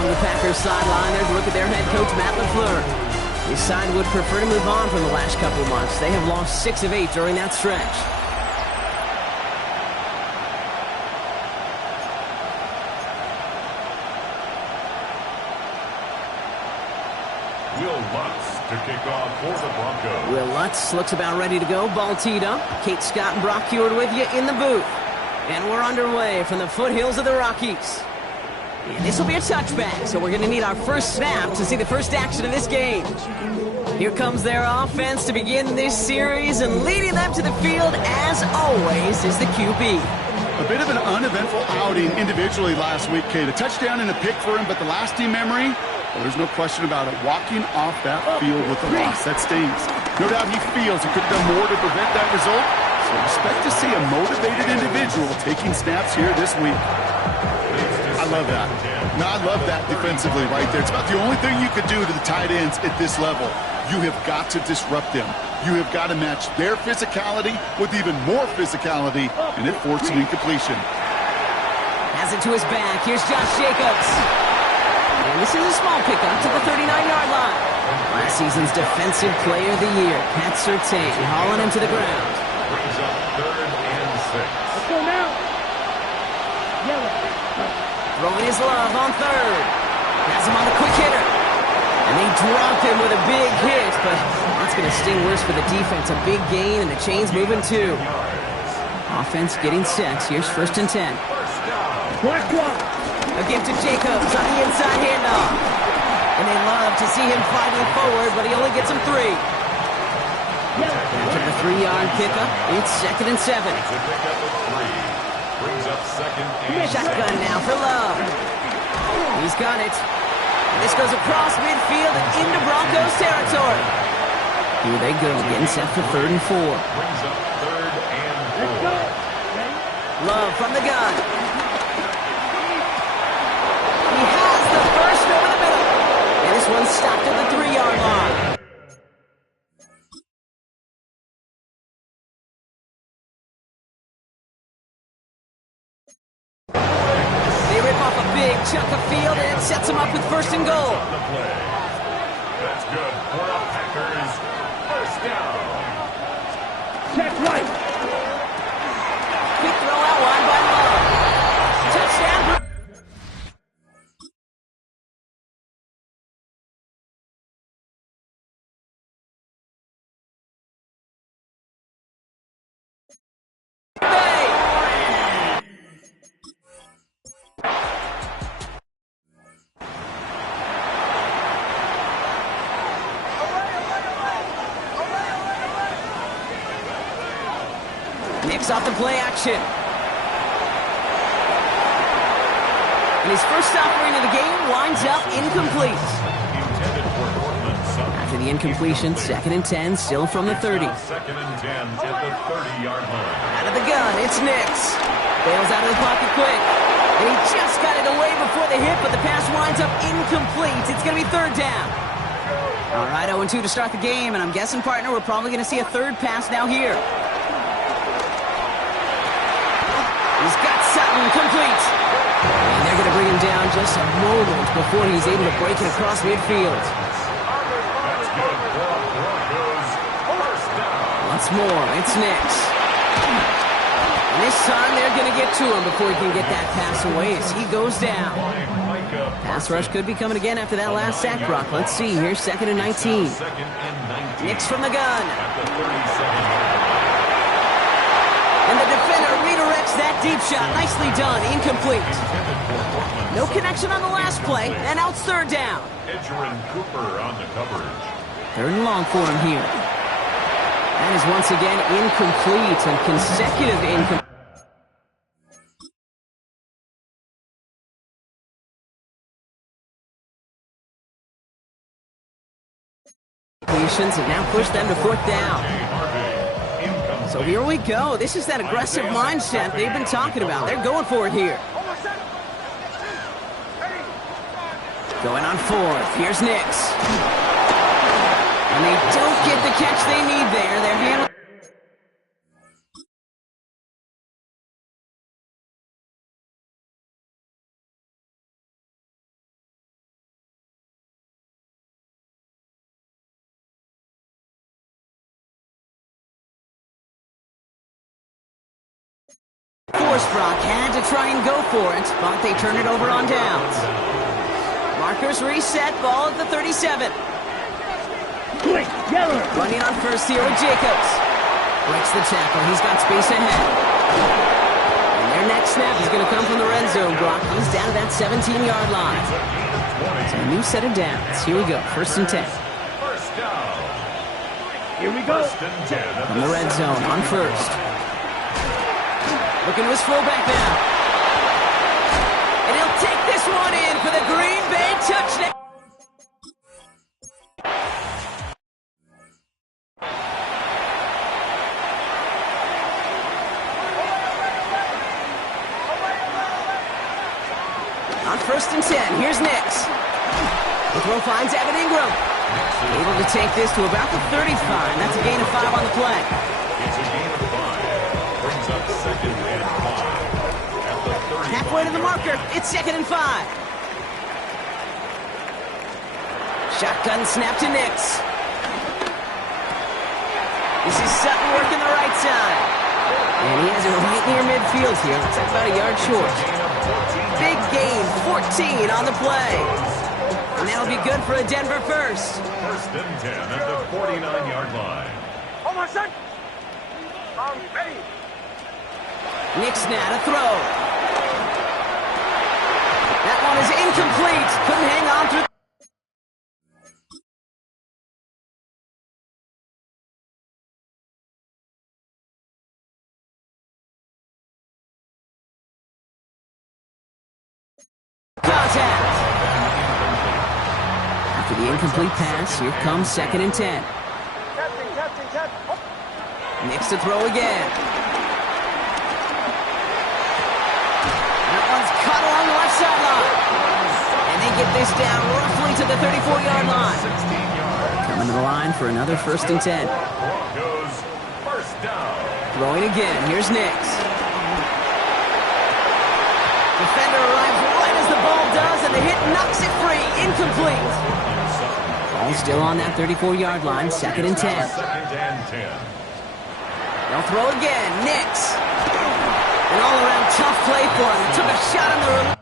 Along the Packers sideline, there's a look at their head coach, Matt LaFleur. His side would prefer to move on from the last couple of months. They have lost 6 of 8 during that stretch. Will Lutz to kick off for the Broncos. Will Lutz looks about ready to go. Ball teed up. Kate Scott and Brock Huard with you in the booth. And we're underway from the foothills of the Rockies. And this will be a touchback, so we're going to need our first snap to see the first action of this game. Here comes their offense to begin this series, and leading them to the field, as always, is the QB. A bit of an uneventful outing individually last week, Kate. A touchdown and a pick for him, but the lasting memory, well, there's no question about it. Walking off that field with a loss, that stings. No doubt he feels he could have done more to prevent that result, so expect to see a motivated individual taking snaps here this week. I love that. No, I love that defensively right there. It's about the only thing you could do to the tight ends at this level. You have got to disrupt them. You have got to match their physicality with even more physicality, and it forced an incompletion. Has it to his back. Here's Josh Jacobs. And this is a small pickup to the 39-yard line. Last season's Defensive Player of the Year, Pat Surtain, hauling him to the ground. Brings up 3rd and 6. Let's go now. Yellow. Throwing his love on 3rd. Has him on the quick hitter. And they dropped him with a big hit, but that's going to sting worse for the defense. A big gain, and the chain's moving too. Offense getting set. Here's 1st and 10. Black one. A gift to Jacobs on the inside handoff. And they love to see him fighting forward, but he only gets him 3. After the 3-yard pickup, it's 2nd and 7. It's a pickup of 3. Brings up 2nd and 7. Shotgun now for Love. He's got it. And this goes across midfield and into Broncos territory. Here they go, getting set for 3rd and 4. Brings up 3rd and 4. Love from the gun. He has the first over the middle. And this one's stopped at the 3-yard line. They rip off a big chunk of field, and it sets them up with 1st and goal. On the play. That's good for the Packers. 1st down. Check right. Quick throw out wide by Love. Touchdown. Nix off the play action. And his first offering of the game winds up incomplete. Intended for Portland Sutton. After the incompletion, 2nd and 10, still from the 30. 2nd and 10 at the 30-yard line. Out of the gun, it's Nix. Bails out of the pocket quick. And he just got it away before the hit, but the pass winds up incomplete. It's going to be 3rd down. All right, 0-2 to start the game, and I'm guessing, partner, we're probably going to see a 3rd pass now here. He's got Sutton complete. And they're going to bring him down just a moment before he's able to break it across midfield. That's good for the Broncos. 1st down. Once more, it's Nix. And this time they're going to get to him before he can get that pass away as he goes down. Pass rush could be coming again after that last sack, Brock. Let's see. Here's 2nd and 19. 2nd and 19. Nix from the gun. At the 37-yard line. And the defender redirects that deep shot. Nicely done. Incomplete. Intended for Portland No Sutton. connection on the last play. And out 3rd down. Edgerrin Cooper on the coverage. 3rd and long for him here. That is once again incomplete and consecutive incompletions. And now push them to 4th down. So here we go. This is that aggressive mindset they've been talking about. They're going for it here. Going on 4th. Here's Nix. And they don't get the catch they need there. They're handling force. Brock had to try and go for it, but they turn it over on downs. Markers reset, ball at the 37. Quick, Yeller. Running on first here with Jacobs. Breaks the tackle. He's got space ahead. And their next snap is going to come from the red zone, Brock. He's down to that 17-yard line. So a new set of downs. Here we go. 1st and 10. First down. Here we go. First and 10. From the red zone on first. Looking to his fullback now. And he'll take this one in for the Green Bay touchdown. On 1st and 10, here's Nix. The throw finds Evan Ingram. Able to take this to about the 35. That's a gain of 5 on the play. It's a gain of 5. Brings up 2nd and 5. At the 30. Halfway to the marker, it's 2nd and 5. Shotgun snap to Nix. This is Sutton working the right side. And he has it right near midfield here. Looks like about a yard short. Big gain, 14 on the play. And that'll be good for a Denver first. 1st and 10 at the 49-yard line. Oh, my son. I'm ready. Nix now to throw. That one is incomplete. Couldn't hang on through. Contact. After the incomplete pass, here comes 2nd and 10. Nix to throw again. That one's caught along the left sideline. And they get this down roughly to the 34-yard line. 16-yard. Coming to the line for another 1st and 10. Broncos first down. Throwing again. Here's Nix. Defender arrives right as the ball does, and the hit knocks it free. Incomplete. Ball still on that 34-yard line. 2nd and 10. 2nd and 10. They'll throw again. Nix. An all-around tough play for him. He took a shot on the release.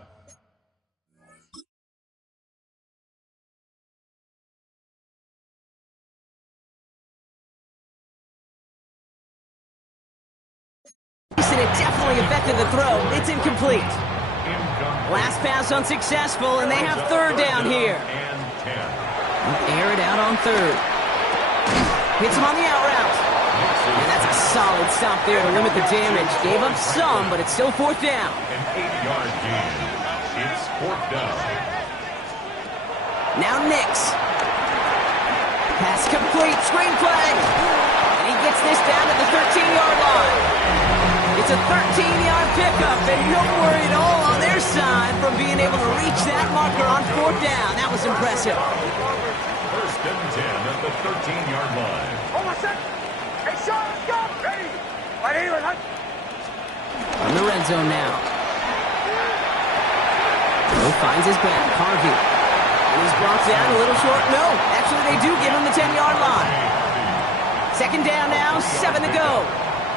And it definitely affected the throw. It's incomplete. Last pass unsuccessful, and they have 3rd down here. And 10. Air it out on 3rd. Hits him on the out route. And that's a solid stop there to limit the damage. Gave up some, but it's still 4th down. An 8-yard gain. It's 4th down. Now Nix. Pass complete. Screen flag. And he gets this down to the 13-yard line. It's a 13-yard pickup, and no worry at all on their side from being able to reach that marker on 4th down. That was impressive. 1st and 10 at the 13-yard line. Hey, Sean, let's go. Ready. Right here, right. On the red zone now. Joe finds his back. Harvey. And he's brought down a little short. No, actually they do give him the 10-yard line. 2nd down now, 7 to go.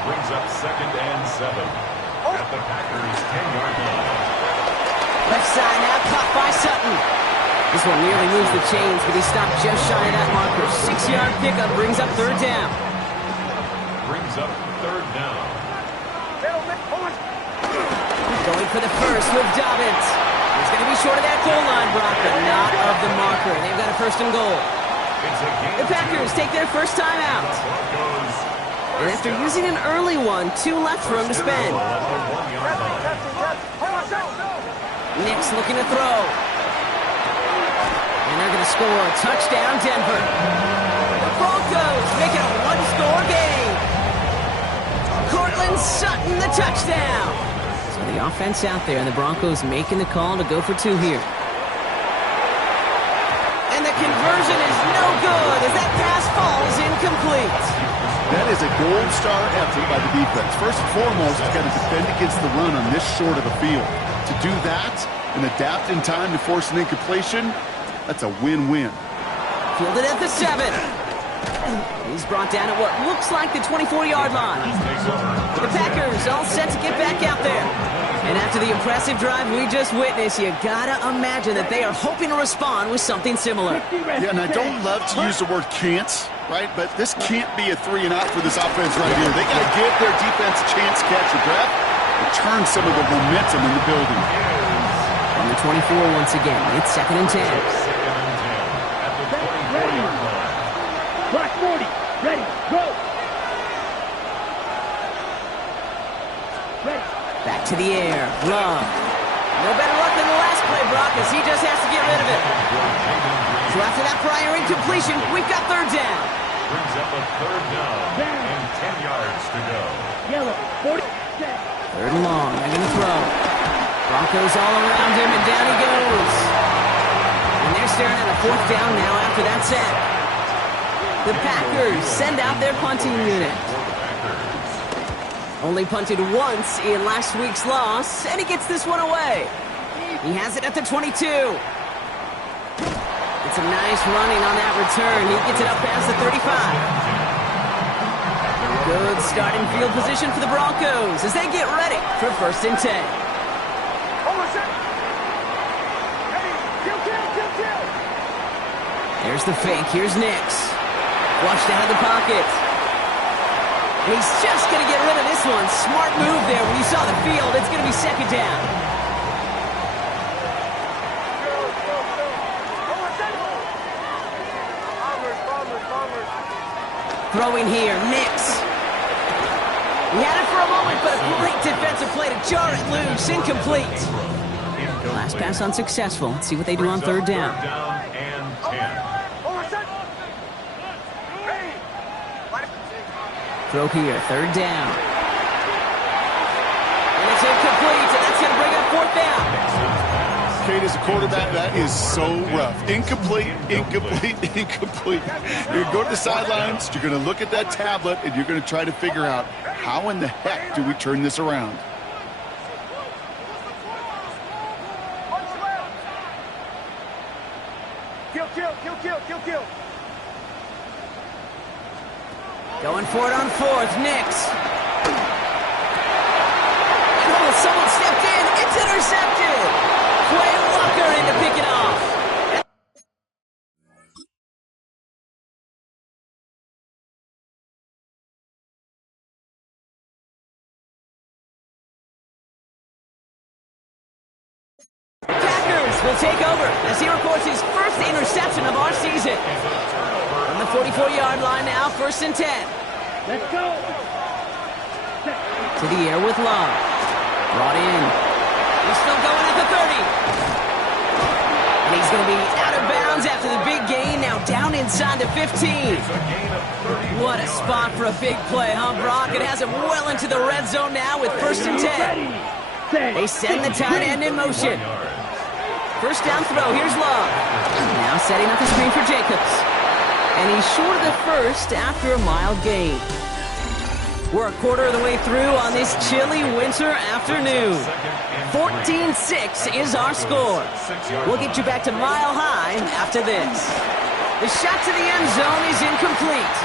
Brings up 2nd and 7 at the Packers' 10-yard line. Left side now, caught by Sutton. This one nearly moves the chains, but he stopped just shy of that marker. 6-yard pickup brings up 3rd down. Brings up 3rd down. Going for the first with Dobbins. He's going to be short of that goal line, Brock, but not of the marker. They've got a 1st and goal. The Packers take their first time out. And after using an early one, 2 left for him to spend. Nix looking to throw. And they're going to score a touchdown, Denver. The Broncos make it a 1-score game. Cortland Sutton, the touchdown. So the offense out there, and the Broncos making the call to go for 2 here. And the conversion is no good as that pass falls incomplete. That is a gold star effort by the defense. First and foremost, you've got to defend against the run on this short of a field. To do that and adapt in time to force an incompletion, that's a win-win. Fielded at the 7. He's brought down at what looks like the 24-yard line. The Packers all set to get back out there. And after the impressive drive we just witnessed, you gotta imagine that they are hoping to respond with something similar. Yeah, and I don't love to use the word can't, right? But this can't be a 3 and out for this offense right here. They got to give their defense a chance to catch your breath and turn some of the momentum in the building. On the 24 once again, it's 2nd and 10. Black 40, ready, go! Ready. Back to the air, Love. No better luck than the last play, Brock, as he just has to get rid of it. So after that prior incompletion, we've got 3rd down. Brings up a 3rd down and 10 yards to go. Yellow, 40, 3rd and long, they're going to throw. Broncos all around him, and down he goes. And they're staring at a 4th down now after that sack. The Packers send out their punting unit. Only punted once in last week's loss, and he gets this one away. He has it at the 22. It's a nice running on that return. He gets it up past the 35. Good starting field position for the Broncos as they get ready for 1st and 10. There's the fake. Here's Nix. Flushed out of the pocket. And he's just going to get rid of this one. Smart move there when you saw the field. It's going to be 2nd down. Throwing here, Nix. He had it for a moment, but a great defensive play to jar it loose. Incomplete. Last pass unsuccessful. Let's see what they do on 3rd down. Throw here, 3rd down. And it's incomplete, and that's going to bring up 4th down. Kate, as a quarterback, that is so rough. Incomplete, incomplete, incomplete. You're going to go to the sidelines, you're going to look at that tablet, and you're going to try to figure out how in the heck do we turn this around. Kill. Going for it on 4th, Nix. Oh, someone stepped in. It's intercepted. Quay Walker in to pick it off. Packers will take over as he records his 1st interception of our season. On the 44-yard line now, 1st and 10. Let's go! To the air with Love. Brought in. He's still going at the 30. And he's going to be out of bounds after the big gain. Now down inside the 15. What a spot for a big play, huh, Brock? It has him well into the red zone now with 1st and 10. They send the tight end in motion. 1st down throw. Here's Love. Now setting up the screen for Jacobs. And he's short of the 1st after a mild gain. We're a quarter of the way through on this chilly winter afternoon. 14-6 is our score. We'll get you back to Mile High after this. The shot to the end zone is incomplete.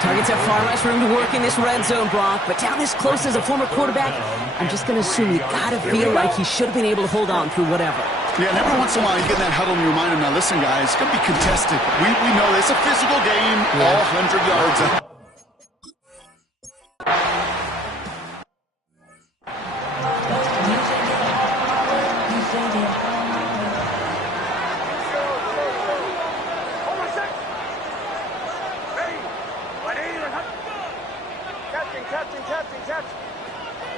Targets have far less room to work in this red zone, Brock, but down this close as a former quarterback, I'm just going to assume you got to feel like he should have been able to hold on through whatever. Yeah, and every once in a while you get in that huddle and you remind him, now listen, guys, it's going to be contested. We know it's a physical game, all 100 yards up.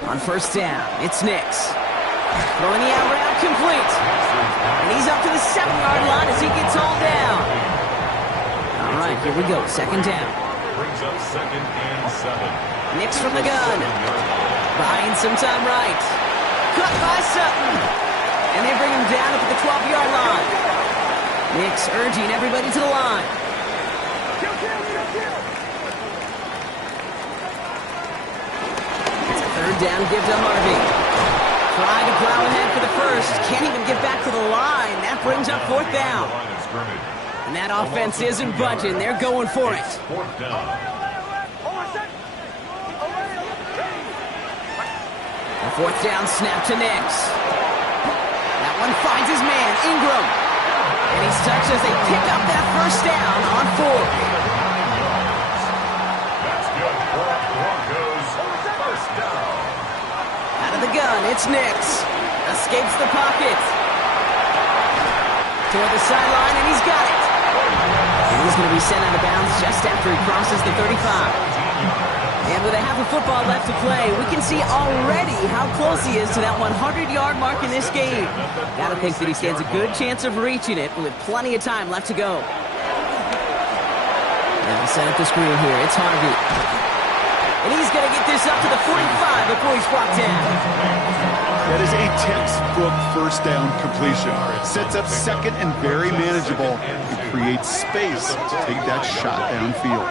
On 1st down, it's Nix. Throwing the out route complete. And he's up to the 7-yard line as he gets all down. All right, here we go. 2nd down. Brings up 2nd and 7. Nix from the gun. Buying some time right. Cut by Sutton. And they bring him down up at the 12-yard line. Nix urging everybody to the line. It's a 3rd down give to Harvey. Trying to plow ahead for the 1st. Can't even get back to the line. That brings up 4th down. And that offense isn't budging. They're going for it. Fourth down. A fourth down snap to Nix. That one finds his man, Ingram. And he's touched as they pick up that first down on fourth. That's good for Broncos. First down. Out of the gun, it's Nix. Escapes the pocket. Toward the sideline, and he's got it. And he's going to be sent out of bounds just after he crosses the 35. And with a half a football left to play, we can see already how close he is to that 100-yard mark in this game. Gotta think that he stands a good chance of reaching it with plenty of time left to go. And he'll set up the screen here. It's Harvey. And he's going to get this up to the 45 before he's brought down. That is a textbook first down completion. Sets up second and very manageable. It creates space to take that shot downfield.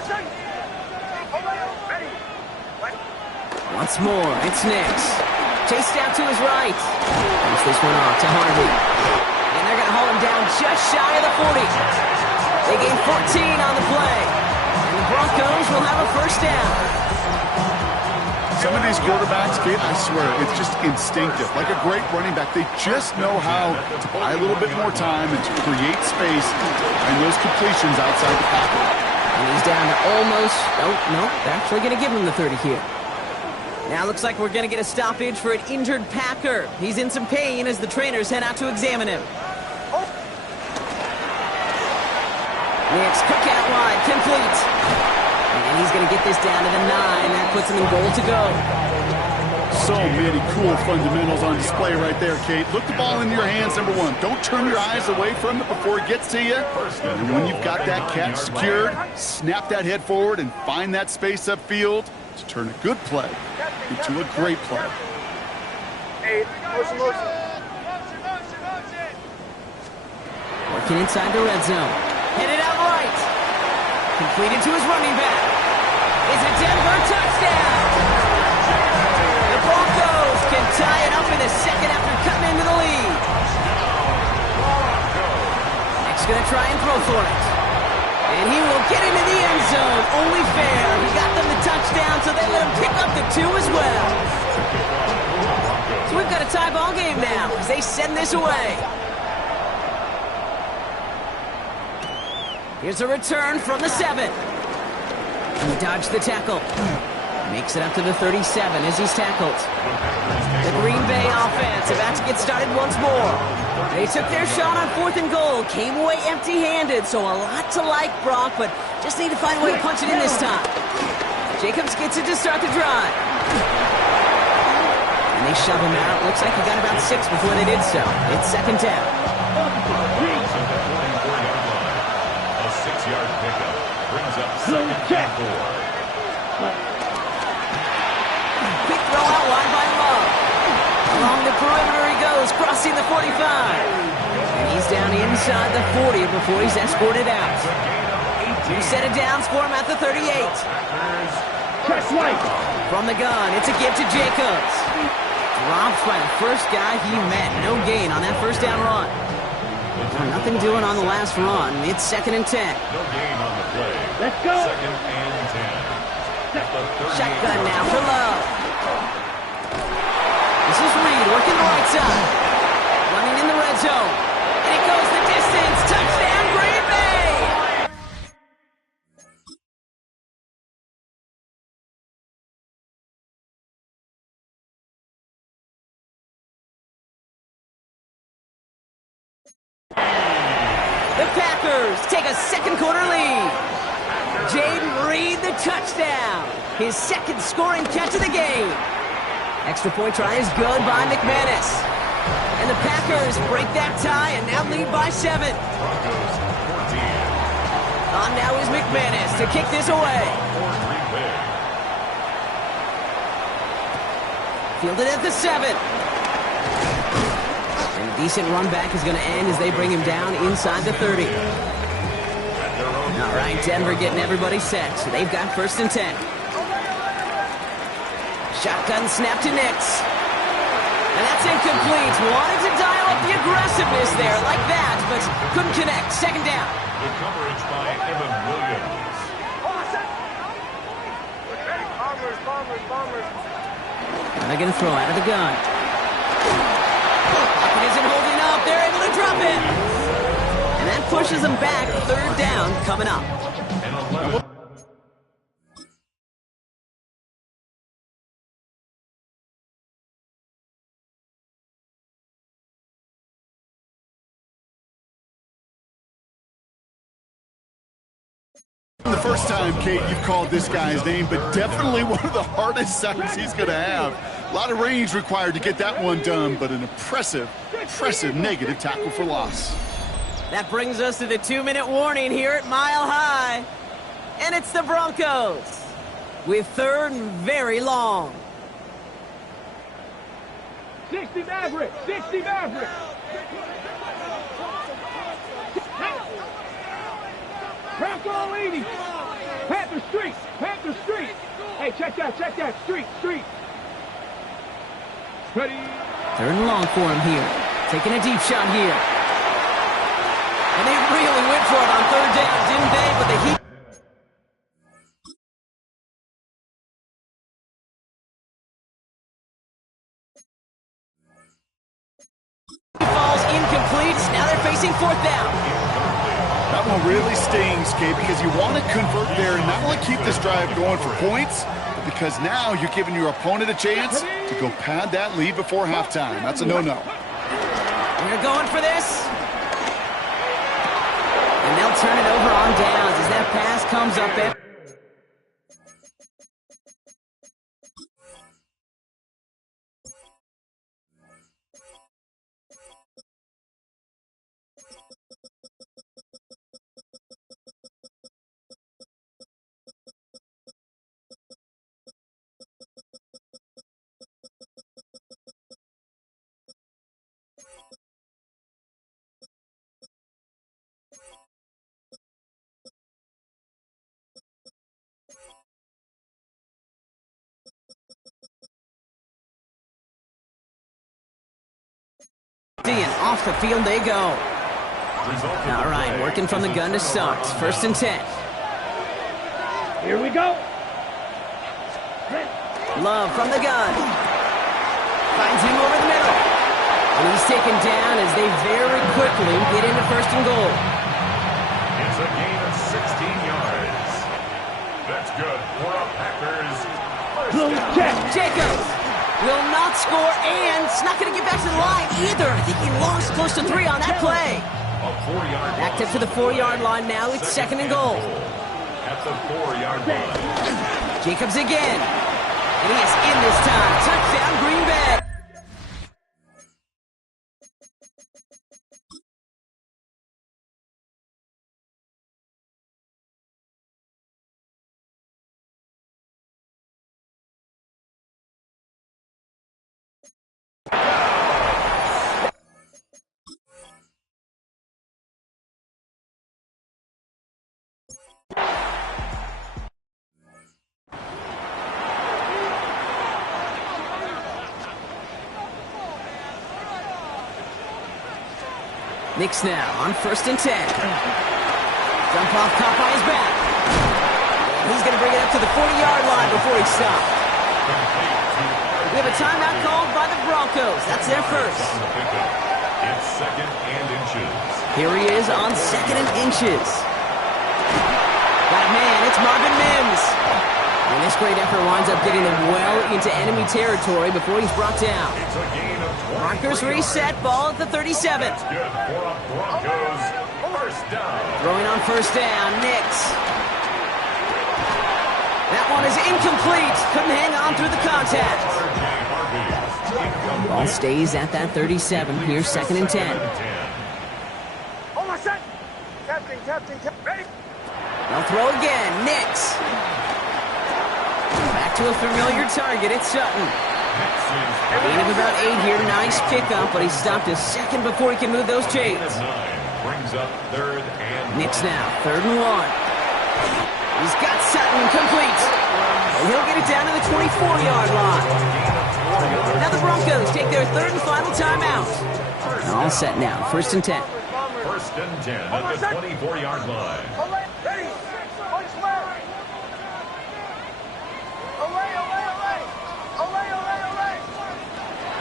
Once more, it's Nix. Chased out to his right. Push this one off to Harvey. And they're going to haul him down just shy of the 40. They gain 14 on the play. And the Broncos will have a first down. Some of these quarterbacks, Kate, I swear, it's just instinctive. Like a great running back, they just know how to buy a little bit more time and to create space and those completions outside the pocket. And he's down to almost, oh, no, they're actually going to give him the 30 here. Now looks like we're going to get a stoppage for an injured Packer. He's in some pain as the trainers head out to examine him. Nix, cook out wide, complete. And he's going to get this down to the 9. That puts him in goal to go. So many cool fundamentals on display right there, Kate. Look the ball in your hands, number one. Don't turn your eyes away from it before it gets to you. And when you've got that catch secured, snap that head forward and find that space upfield to turn a good play into a great play. Working inside the red zone. Headed out right. Completed to his running back. It's a Denver touchdown. The Broncos can tie it up in the second after cutting into the lead. Nick's going to try and throw for it. And he will get into the end zone. Only fair. He got them the touchdown, so they let him pick up the 2 as well. So we've got a tie ball game now as they send this away. Here's a return from the 7. He dodged the tackle. Makes it up to the 37 as he's tackled. The Green Bay offense about to get started once more. They took their shot on 4th and goal. Came away empty-handed, so a lot to like, Brock, but just need to find a way to punch it in this time. Jacobs gets it to start the drive. And they shove him out. Looks like he got about 6 before they did so. It's second down. A 6-yard pickup brings up second and 4. Quick throw out wide by Love. Along the perimeter he goes, crossing the 45. And he's down inside the 40 before he's escorted out. 2 set of downs for him at the 38. From the gun, it's a give to Jacobs. Dropped by the first guy he met. No gain on that first down run. Nothing doing on the last run. It's second and 10. No gain on the play. Let's go. Second and 10. Shotgun now for Love. This is Reed working the right side. Running in the red zone. And it goes the distance. Touchdown, Green Bay! The Packers take a second quarter lead. Jaden Reed, the touchdown. His second scoring catch of the game. Extra point try is good by McManus. And the Packers break that tie and now lead by 7. On now is McManus to kick this away. Fielded at the 7. And a decent run back is going to end as they bring him down inside the 30. All right, Denver getting everybody set. So they've got first and 10. Shotgun snap to Nix. And that's incomplete. Wanted to dial up the aggressive explosiveness there, like that, but couldn't connect. Second down. The coverage by Evan Williams. And they're going to throw out of the gun. Pocket isn't holding up. They're able to drop it. And that pushes them back. Third down coming up. And 11. The first time, Kate, you've called this guy's name, but definitely one of the hardest sacks he's going to have. A lot of range required to get that one done, but an impressive negative tackle for loss. That brings us to the 2-minute warning here at Mile High. And it's the Broncos with third and very long. 60 Maverick! 60 Maverick! Bronco 80! Panther Street! Panther Street! Hey, check that! Street! Ready? Third and long for him here. Taking a deep shot here. And they really went for it on third down, didn't they? But they heat. Falls incomplete. Now they're facing fourth down. That one really stings, Kate, because you want to convert there and not only keep this drive going for points, but because now you're giving your opponent a chance to go pad that lead before halftime. That's a no-no. They're going for this. And they'll turn it over on downs as that pass comes up there. And off the field they go. All right, working from the gun to Suggs. First and 10. Here we go! Love from the gun. Finds him over the middle. And he's taken down as they very quickly get into first and goal. It's a gain of 16 yards. That's good for a Packers first down. Jacobs will not score, and it's not going to get back to the line either. I think he lost close to 3 on that play. A 4-yard Backed up to the 4-yard line now. It's second and goal. At the 4-yard line. Jacobs again. And he is in this time. Touchdown, Green Bay. Knicks now on first and 10. Jump off, caught by his back. He's going to bring it up to the 40-yard line before he stops. We have a timeout called by the Broncos. That's their first. It's second and inches. Here he is on second and inches. Got a man, it's Marvin Mims. And this great effort winds up getting him well into enemy territory before he's brought down. It's a gain of 20. Markers reset, ball at the 37. Good for a Broncos first down. Throwing on first down, Knicks. That one is incomplete. Couldn't hang on through the contact. Ball stays at that 37. Here's second and 10. Hold my set! Captain, ready? They'll throw again, Knicks. Back to a familiar target, it's Sutton. Gain of about 8 here, nice pickup, but he stopped a second before he can move those chains. Brings up third and Knicks now, third and 1. He's got Sutton complete. And he'll get it down to the 24-yard line. Now the Broncos take their third and final timeout. All all set now. 1st and 10. 1st and 10 at the 24-yard line. Ready.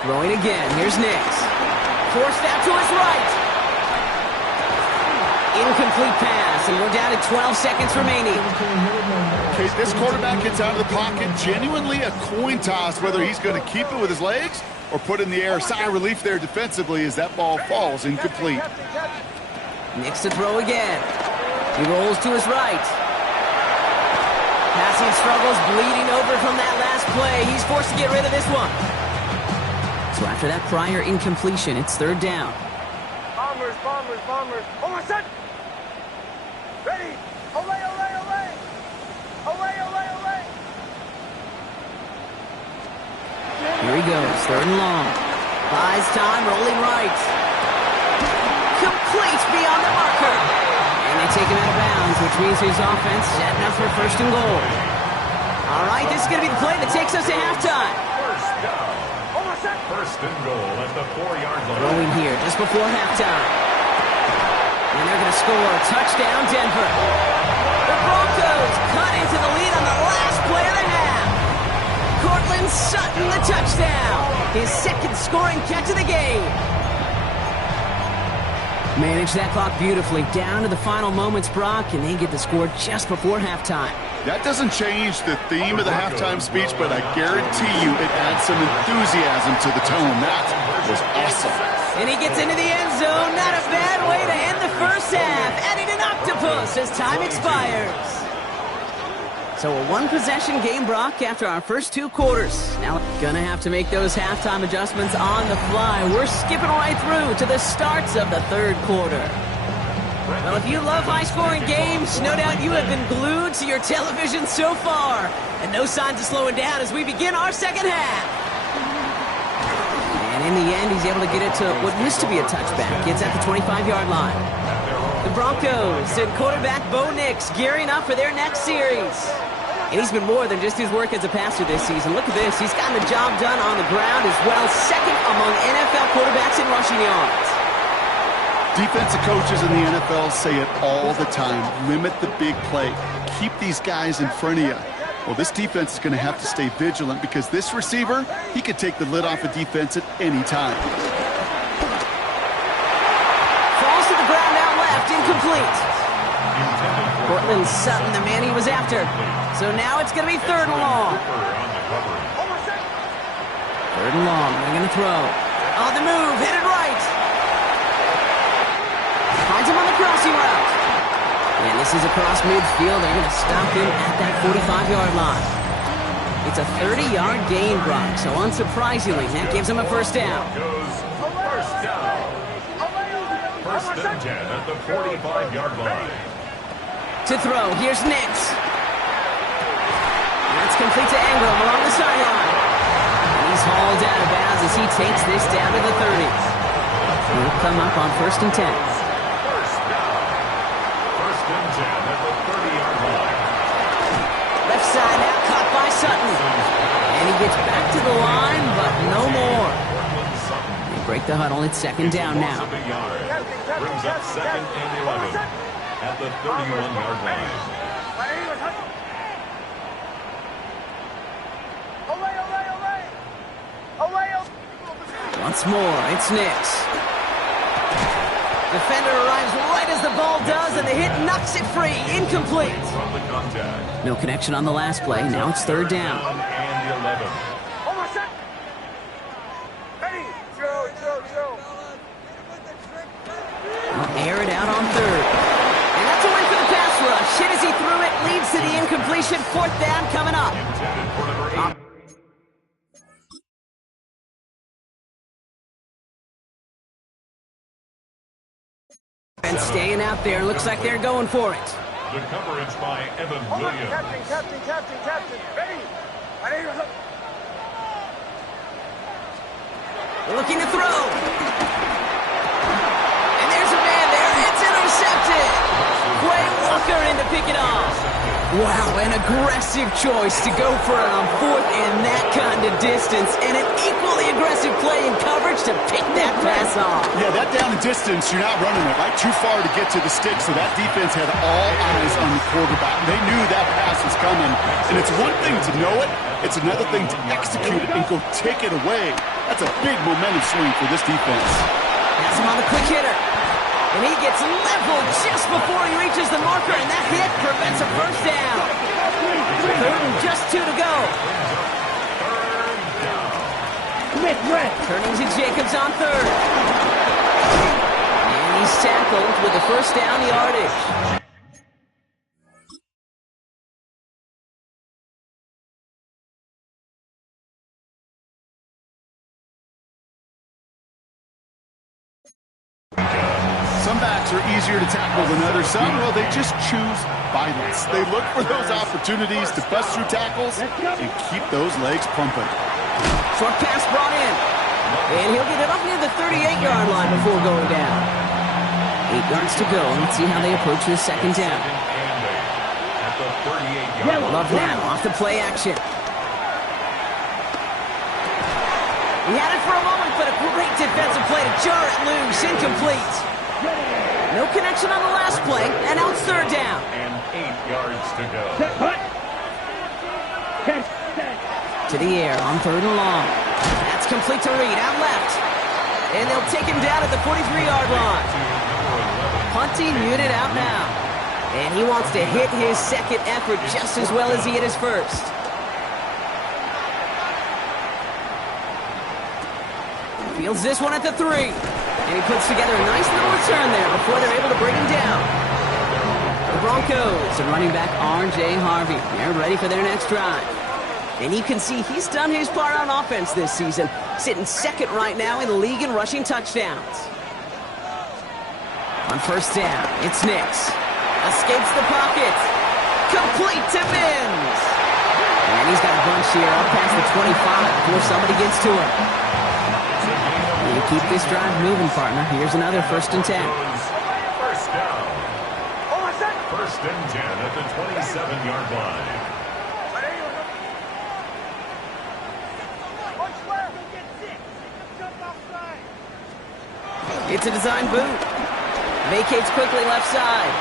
Throwing again. Here's Nix. Forced out to his right. Incomplete pass, and we're down to 12 seconds remaining. Okay, this quarterback gets out of the pocket. Genuinely a coin toss whether he's going to keep it with his legs or put it in the air. Sigh of relief there defensively as that ball falls incomplete. Nix to throw again. He rolls to his right. Passing struggles, bleeding over from that last play. He's forced to get rid of this one. So after that prior incompletion, it's 3rd down. Bombers. Over set. Ready. Olay. Here he goes, 3rd and long. Buys time, rolling right. Complete beyond the marker. And they take him out of bounds, which means his offense setting up for 1st and goal. All right, this is going to be the play that takes us to halftime. 1st down. 1st and goal at the 4-yard line. Throwing here just before halftime. And they're going to score. Touchdown, Denver. The Broncos cut into the lead on the last play of the half. Cortland Sutton, the touchdown. His 2nd scoring catch of the game. Manage that clock beautifully. Down to the final moments, Brock, and they get the score just before halftime. That doesn't change the theme of the halftime speech, but I guarantee you it adds some enthusiasm to the tone. That was awesome. And he gets into the end zone. Not a bad way to end the 1st half. Adding an octopus as time expires. So a 1-possession game, Brock, after our first 2 quarters. Now gonna have to make those halftime adjustments on the fly. We're skipping right through to the starts of the 3rd quarter. Well, if you love high-scoring games, no doubt you have been glued to your television so far. And no signs of slowing down as we begin our 2nd half. And in the end, he's able to get it to what used to be a touchback. It's at the 25-yard line. The Broncos and quarterback Bo Nix gearing up for their next series. And he's been more than just his work as a passer this season. Look at this. He's gotten the job done on the ground as well. 2nd among NFL quarterbacks in rushing yards. Defensive coaches in the NFL say it all the time. Limit the big play. Keep these guys in front of you. Well, this defense is going to have to stay vigilant because this receiver, he could take the lid off a defense at any time. Falls to the ground out left, incomplete. Cortland Sutton, the man he was after. So now it's going to be 3rd and long. 3rd and long, they're going to throw. On the move, headed right. Finds him on the crossing route. And this is across midfield. They're going to stop him at that 45-yard line. It's a 30-yard gain, Brock. So unsurprisingly, that gives him a 1st down. First down. 1st and 10 at the 45-yard line. To throw, here's Nix. That's complete to Ingram along the sideline. He's hauled out of bounds as he takes this down to the 30s. He'll come up on 1st and 10. First down. 1st and 10 at the 30-yard line. Left side out, caught by Sutton. And he gets back to the line, but no more. They break the huddle. It's 2nd down now. Brings up 2nd and 11 at the 31-yard line. Once more, it's Nix. Defender arrives right as the ball does, and the hit knocks it free. Incomplete. From the contact. No connection on the last play. Now it's 3rd down. And 11. He'll air it out on 3rd. And that's a win for the pass rush. Hit as he threw it, leads to the incompletion. 4th down coming up. Intended for number 8. And staying out there. Looks like they're going for it. The coverage by Evan Williams. Captain. Ready. Looking to throw. And there's a man there. It's intercepted. Quay Walker in to pick it off. Wow, an aggressive choice to go for it on fourth and that kind of distance, and an equally aggressive play in coverage to pick that pass off. Yeah, that down and distance, you're not running it right too far to get to the stick, so that defense had all eyes on the quarterback. They knew that pass was coming, and it's one thing to know it, it's another thing to execute it and go take it away. That's a big momentum swing for this defense. Has him on the quick hitter. And he gets leveled just before he reaches the marker, and that hit prevents a first down. Third and just 2 to go. Turning to Jacobs on third. And he's tackled with the first down yardage. Some backs are easier to tackle than others. Some, well, they just choose violence. They look for those opportunities to bust through tackles and keep those legs pumping. Short pass brought in. And he'll get it up near the 38-yard line before going down. 8 yards to go. Let's see how they approach this second down. Love now off the play action. He had it for a moment, but a great defensive play to jar it loose. Incomplete. No connection on the last play, and now it's third down. And 8 yards to go. To the air on third and long. That's complete to Reed, out left. And they'll take him down at the 43-yard line. Punting unit out now. And he wants to hit his second effort just as well as he hit his first. Fields this one at the 3. And he puts together a nice little return there before they're able to bring him down. The Broncos are running back R.J. Harvey. They're ready for their next drive. And you can see he's done his part on offense this season, sitting second right now in the league in rushing touchdowns. On first down, it's Nix. Escapes the pocket. Complete to Mims. And he's got a bunch here up past the 25 before somebody gets to him. You keep this drive moving, partner. Here's another 1st and 10. First down. 1st and 10 at the 27-yard line. It's a design boot. Vacates quickly left side.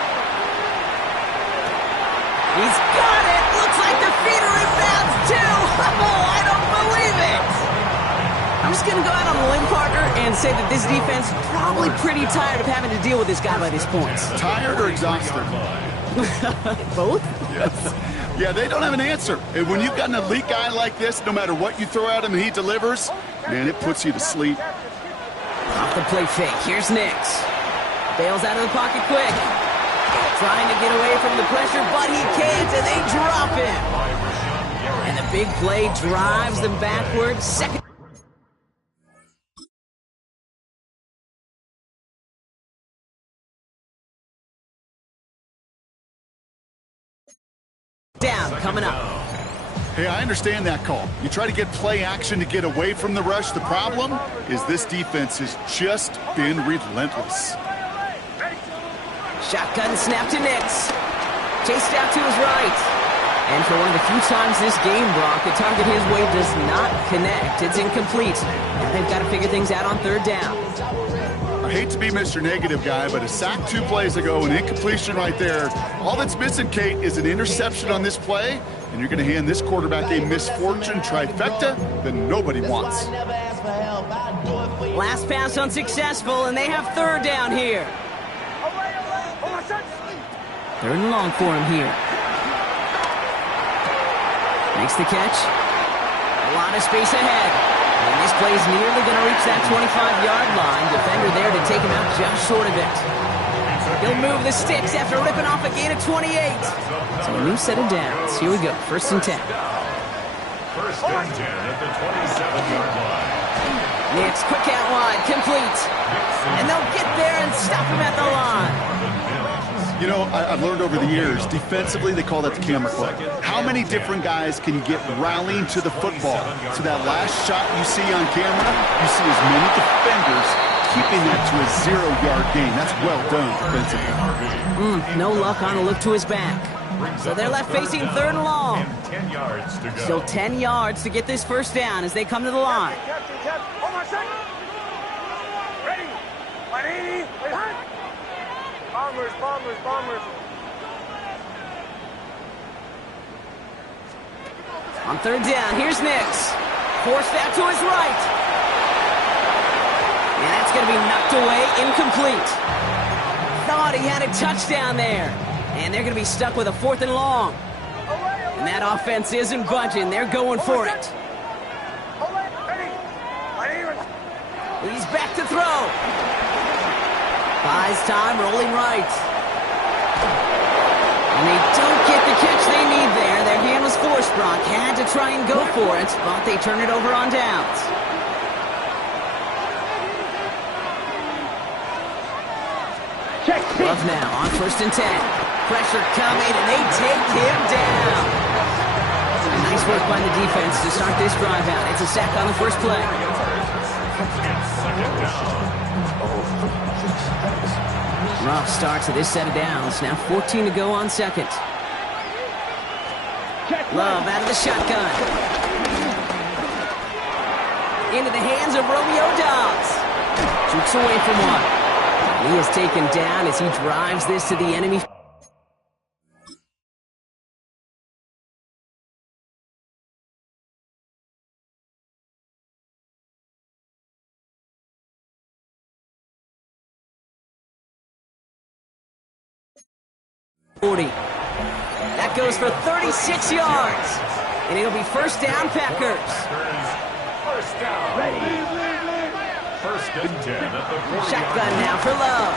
He's got it. Looks like the feet are inbounds too. Oh, I don't believe it. I'm just going to go out on a limb, partner, and say that this defense is probably pretty tired of having to deal with this guy by this point. Tired or exhausted? Both? Yes. Yeah, they don't have an answer. And when you've got an elite guy like this, no matter what you throw at him, he delivers, man, it puts you to sleep. Off the play fake. Here's Nix. Bails out of the pocket quick. Trying to get away from the pressure, but he can't, and they drop him. And the big play drives them backwards. Second down coming up. Hey, I understand that call. You try to get play action to get away from the rush. The problem is this defense has just been relentless. Shotgun snap to Nix. Chased out to his right. And for one of the few times this game, Brock, the target his way does not connect. It's incomplete. And they've got to figure things out on third down. I hate to be Mr. Negative guy, but a sack 2 plays ago, an incompletion right there. All that's missing, Kate, is an interception on this play, and you're going to hand this quarterback a misfortune trifecta that nobody wants. Last pass unsuccessful, and they have third down here. Third and long for him here. Makes the catch. A lot of space ahead. And this play's nearly going to reach that 25-yard line. Defender there to take him out just short of it. He'll move the sticks after ripping off a gain of 28. So a new set of downs. Here we go. 1st and 10. 1st and 10 at the 27-yard line. Nix, quick out wide, complete. And they'll get there and stop him at the line. You know, I've learned over the years, defensively, they call that the camera club. How many different guys can you get rallying to the football? So that last shot you see on camera, you see as many defenders keeping that to a 0-yard gain. That's well done defensively. No luck on a look to his back. So they're left facing 3rd and long. And 10 yards to go. Still 10 yards to get this first down as they come to the line. Hold on a second. Ready. 180. Bombers, bombers, bombers. On 3rd down, here's Nix. Forced out to his right. And that's going to be knocked away, incomplete. Thought he had a touchdown there. And they're going to be stuck with a 4th and long. And that offense isn't budging. They're going for it. He's back to throw. Buys time, rolling right. And they don't get the catch they need there. Their hand was forced. Brock had to try and go for it, but they turn it over on downs. Love now on 1st and 10. Pressure coming, and they take him down. Nice work by the defense to start this drive out. It's a sack on the first play. Rough start to this set of downs. Now 14 to go on 2nd. Love out of the shotgun. Into the hands of Romeo Doubs. Shoots away from one. He is taken down as he drives this to the enemy. That goes for 36 yards. And it'll be first down, Packers. First down. First and 10 at the 40-yard Shotgun now for Love.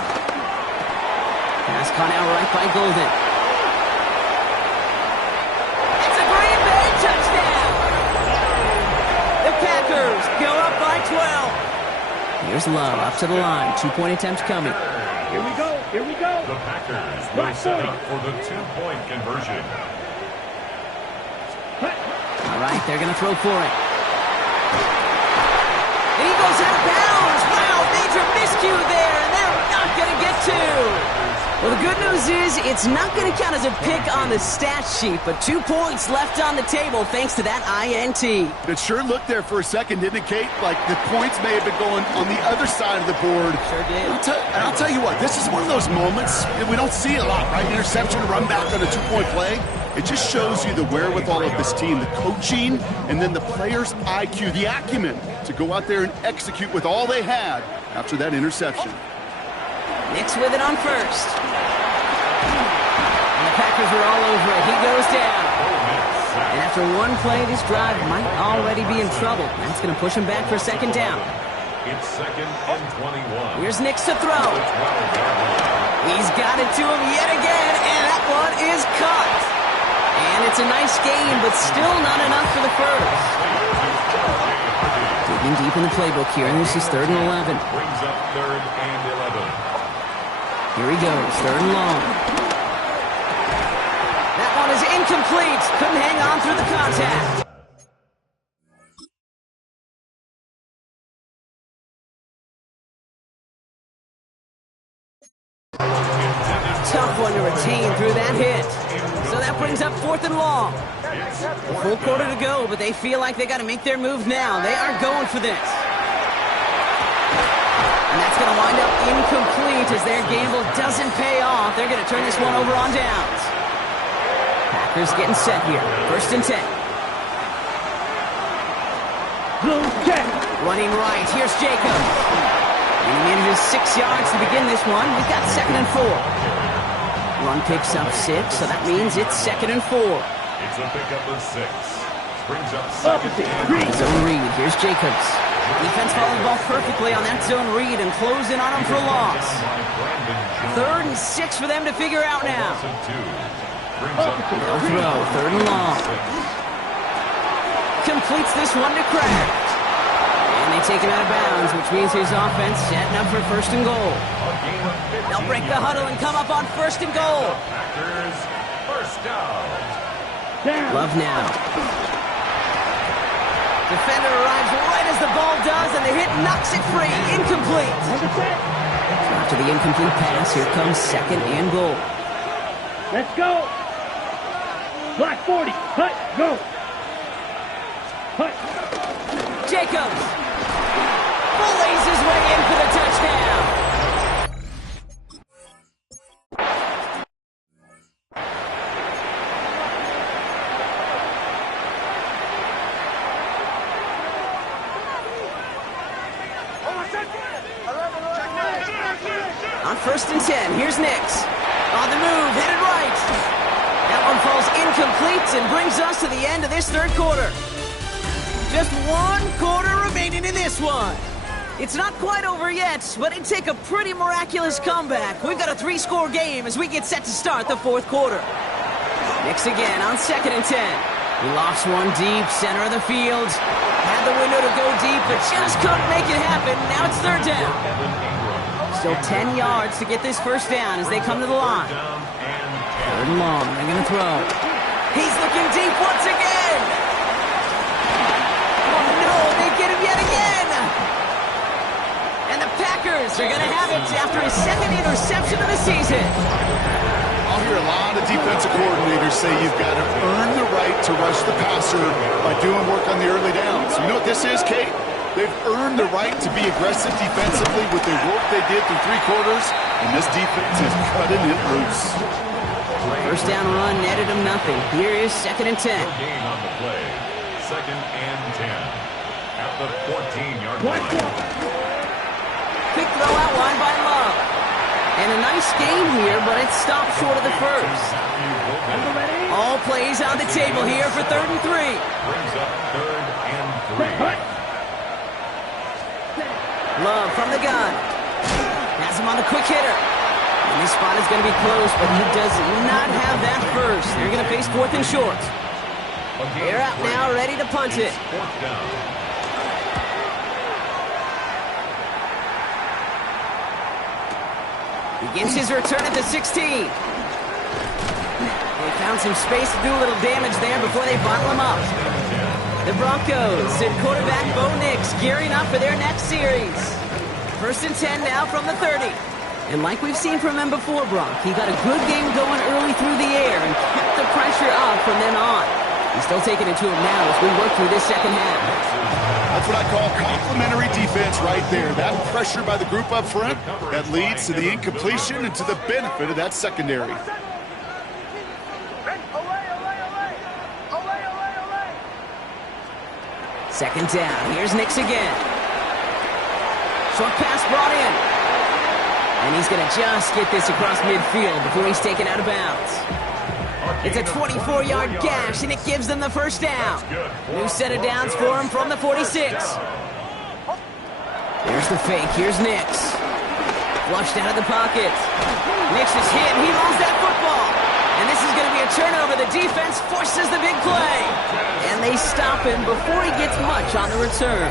Pass caught out right by Golden. It's a Green Bay touchdown. The Packers go up by 12. Here's Love up to the line. 2-point attempts coming. Here we go. Here we go. The Packers will set up for the 2-point conversion. All right, they're going to throw for it. And he goes out of bounds. Wow, major miscue there, and they're not going to get to. Well, the good news is it's not going to count as a pick on the stat sheet, but 2 points left on the table thanks to that INT. It sure looked there for a second, didn't it, Kate? Like the points may have been going on the other side of the board. Sure did. I'll tell you what, this is one of those moments, and we don't see it a lot, right? Interception, run back on a 2-point play. It just shows you the wherewithal of this team, the coaching, and then the players' IQ, the acumen to go out there and execute with all they had after that interception. Nix with it on first. And the Packers are all over it. He goes down. And after one play, this drive might already be in trouble. That's going to push him back for 2nd down. It's 2nd and 21. Here's Nix to throw. He's got it to him yet again, and that one is caught. And it's a nice gain, but still not enough for the first. Digging deep in the playbook here, and this is 3rd and 11. Brings up 3rd and 11. Here he goes, 3rd and long. That one is incomplete. Couldn't hang on through the contact. Tough one to retain through that hit. So that brings up 4th and long. A full quarter to go, but they feel like they got to make their move now. They are going for this. And that's going to wind up incomplete as their gamble doesn't pay off. They're going to turn this one over on downs. Packers getting set here. 1st and 10. Running right. Here's Jacobs. And he manages 6 yards to begin this one. We've got 2nd and 4. Run picks up 6, so that means it's 2nd and 4. It's a pickup of 6. Brings up 2nd and 3. Zone read. Here's Jacobs. Defense following the ball perfectly on that zone read and closing on him for a loss. 3rd and 6 for them to figure out now. They'll throw. 3rd and long. Completes this one to Kraft. And they take him out of bounds, which means his offense setting up for 1st and goal. They'll break the huddle and come up on 1st and goal. Packers, 1st down. Love now. Defender arrives right as the ball does, and the hit knocks it free. Incomplete. After the incomplete pass, here comes second and goal. Let's go. Block 40. Hut, go. Hut. Jacobs bullays his way in for the touchdown. On 1st and 10, here's Nix. On the move, headed right. That one falls incomplete and brings us to the end of this third quarter. Just one quarter remaining in this one. It's not quite over yet, but it'd take a pretty miraculous comeback. We've got a 3-score game as we get set to start the fourth quarter. Nix again on 2nd and 10. He lofts one deep, center of the field. Had the window to go deep, but just couldn't make it happen. Now it's 3rd down. Still 10 yards to get this first down as they come to the line. 3rd and long, they're going to throw. He's looking deep once again. Oh no, they get him yet again. And the Packers are going to have it after his 2nd interception of the season. I'll hear a lot of defensive coordinators say you've got to earn the right to rush the passer by doing work on the early downs. You know what this is, Kate? They've earned the right to be aggressive defensively with the work they did through 3 quarters, and this defense is cutting it loose. First down run netted him nothing. Here is 2nd and 10. Gain on the play. 2nd and 10. At the 14-yard line. Quick throw out line by Love. And a nice game here, but it stopped short of the first. All plays on the table here for 3rd and 3. Brings up 3rd and 3. Love from the gun. Has him on a quick hitter. And this spot is going to be close, but he does not have that first. They're going to face 4th and short. They're out now, ready to punt it. Begins his return at the 16. They found some space to do a little damage there before they bottle him up. The Broncos and quarterback Bo Nix gearing up for their next series. 1st and 10 now from the 30. And like we've seen from him before, Brock, he got a good game going early through the air and kept the pressure up from then on. He's still taking it to him now as we work through this second half. That's what I call complimentary defense right there. That pressure by the group up front, that leads to the incompletion and to the benefit of that secondary. Second down. Here's Nix again. Short pass brought in. And he's going to just get this across midfield before he's taken out of bounds. It's a 24-yard gash, and it gives them the first down. New set of downs for him from the 46. There's the fake. Here's Nix. Flushed out of the pocket. Nix is hit, and he lost that football. And this is going to be a turnover. The defense forces the big play. And they stop him before he gets much on the return.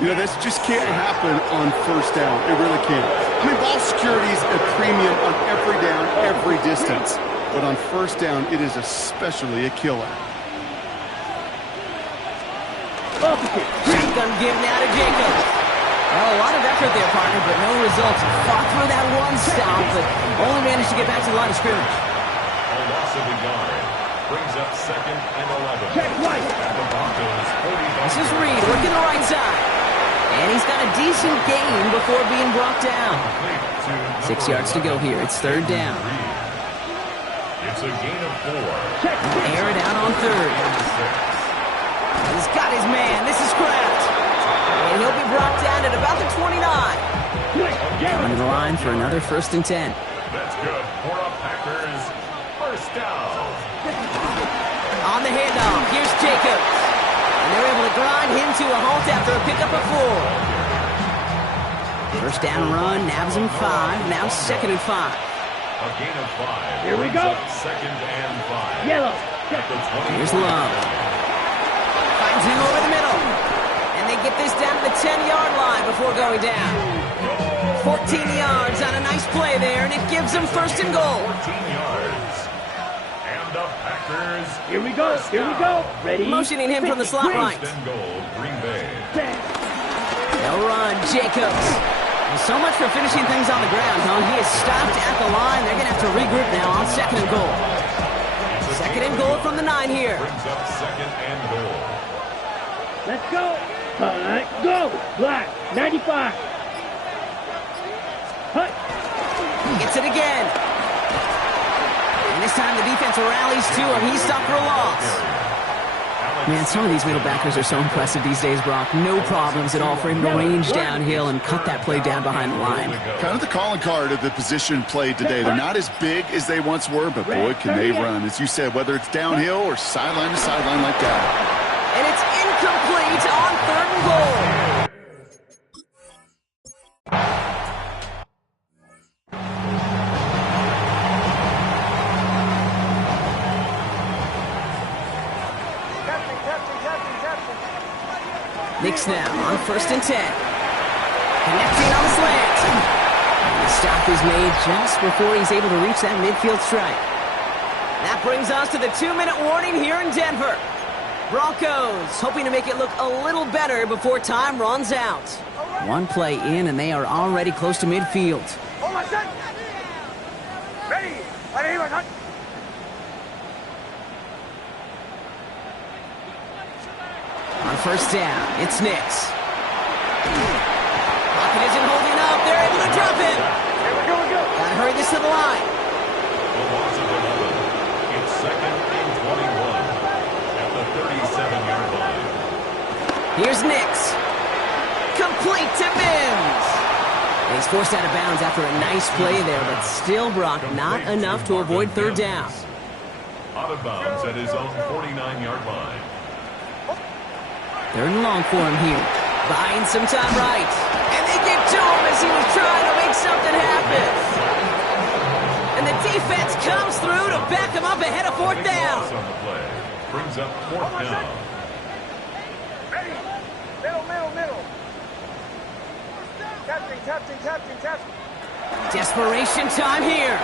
You know, this just can't happen on first down. It really can't. I mean, ball security is a premium on every down, every distance. But on first down, it is especially a killer. Shotgun given out to Jacobs. Oh, a lot of effort there, partner, but no results. Fought through that one stop, but only managed to get back to the line of scrimmage. A loss of a yard. Brings up 2nd and 11. Check right. The Broncos 45. This is Reed working the right side. And he's got a decent gain before being brought down. 6 yards to go here. It's 3rd down. It's a gain of 4. Air it out on 3rd. He's got his man. This is Kraft. And he'll be brought down at about the 29. Coming to the line for another 1st and 10. That's good for a Packers first down. On the handoff, here's Jacobs. And they're able to grind him to a halt after a pickup of 4. First down run, nabs him 5. Now 2nd and 5. A gain of 5. Here we go. 2nd and 5. Yellow. At the 20. Here's Love. Finds him over the middle. And they get this down to the 10-yard line before going down. 14 yards on a nice play there, and it gives them 1st and goal. 14 yards. And the Packers. Here we go. First Here we down. go. Ready? Motioning him from the slot right. First and goal, Green Bay. They'll run, Jacobs. Well, so much for finishing things on the ground, huh? He is stopped at the line. They're going to have to regroup now on second and goal. Second and goal from the 9 here. Brings up second and goal. Let's go. Go. Black. 95. Hut. He gets it again. And this time the defense rallies to him. He's stopped for a loss. Man, some of these middle backers are so impressive these days, Brock. No problems at all for him to range downhill and cut that play down behind the line. Kind of the calling card of the position played today. They're not as big as they once were, but boy, can they run. As you said, whether it's downhill or sideline to sideline like that. And it's incomplete on third and goal. Knicks now on first and 10. Connecting on the slant. The stop is made just before he's able to reach that midfield strike. That brings us to the 2-minute warning here in Denver. Broncos hoping to make it look a little better before time runs out. One play in and they are already close to midfield. Ready. On first down, it's Knicks. Pocket isn't holding up. They're able to drop him. Here we go. Gotta hurry this to the line. A loss of 11. It's second and 21 at the 37-yard line. Here's Knicks. Complete to Mims. He's forced out of bounds after a nice play there, but still, Brock, not enough to avoid third down. Out of bounds at his own 49-yard line. Third and long for him here. Buying some time right. And they get to him as he was trying to make something happen. And the defense comes through to back him up ahead of fourth down. On the play. Brings up fourth down. Ready. Middle. Captain. Desperation time here.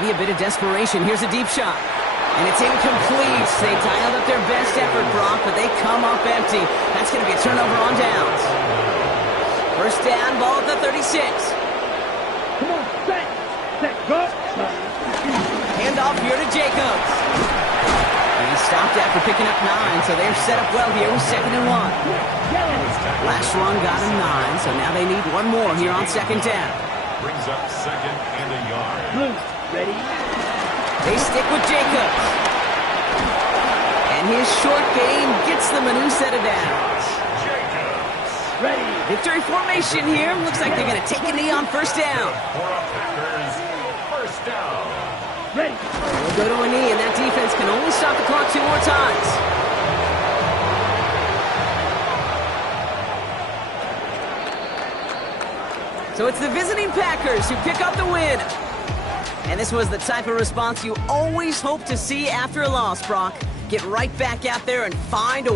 Maybe a bit of desperation. Here's a deep shot. And it's incomplete. They dialed up their best effort, Brock, but they come up empty. That's going to be a turnover on downs. First down, ball at the 36. Come on, set, go. Hand off here to Jacobs. And he stopped after picking up 9, so they're set up well here with second and 1. Last run got him 9, so now they need one more here on second down. Brings up second and a yard. Blue, ready? They stick with Jacobs. And his short game gets them a new set of downs. Jacobs. Ready. Victory formation here. Looks like they're going to take a knee on first down. For a Packers first down. Ready. They'll go to a knee, and that defense can only stop the clock 2 more times. So it's the visiting Packers who pick up the win. And this was the type of response you always hope to see after a loss, Brock. Get right back out there and find a